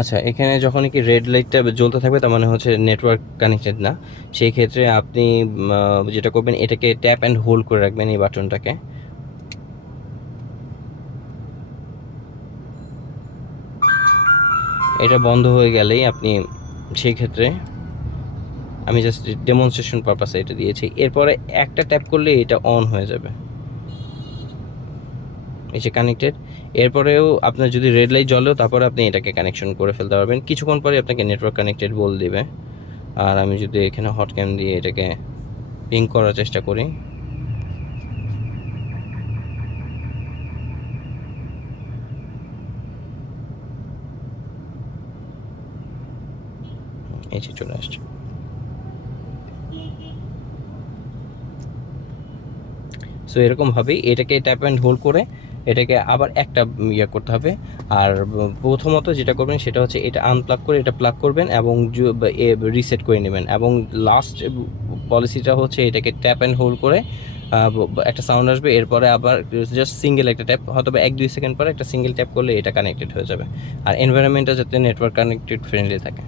আচ্ছা, এখানে যখনই কি রেড লাইটটা জ্বলতে থাকবে তার মানে হচ্ছে নেটওয়ার্ক কানেক্টেড না। সেই ক্ষেত্রে আপনি যেটা করবেন, এটাকে ট্যাপ অ্যান্ড হোল্ড করে রাখবেন এই বাটনটাকে। এটা বন্ধ হয়ে গেলেই আপনি সেই ক্ষেত্রে, আমি জাস্ট ডেমনস্ট্রেশন পারপাসে এটা দিয়েছি, এরপরে একটা ট্যাপ করলে এটা অন হয়ে যাবে, এই যে কানেক্টেড। এরপরেও আপনার যদি রেড লাইট জ্বলেও তারপরে আপনি এটাকে কানেকশন করে ফেলতে পারবেন। কিছুক্ষণ পরে আপনাকে নেটওয়ার্ক কানেক্টেড বলে দিবে। আর আমি যদি এখানে হট ক্যাম দিয়ে এটাকে পিং করার চেষ্টা করি, এই যে চলে আসছে। সো এরকমভাবেই এটাকে ট্যাপ অ্যান্ড হোল্ড করে এটাকে আবার একটা ইয়ে করতে হবে। আর প্রথমত যেটা করবেন সেটা হচ্ছে এটা আনপ্লাগ করে এটা প্লাগ করবেন এবং রিসেট করে নেবেন। এবং লাস্ট পলিসিটা হচ্ছে এটাকে ট্যাপ অ্যান্ড হোল্ড করে একটা সাউন্ড আসবে, এরপরে আবার জাস্ট সিঙ্গেল একটা ট্যাপ, হয়তো 1-2 সেকেন্ড পরে একটা সিঙ্গেল ট্যাপ করলে এটা কানেক্টেড হয়ে যাবে। আর এনভায়রনমেন্টটা যাতে নেটওয়ার্ক কানেক্টেড ফ্রেন্ডলি থাকে।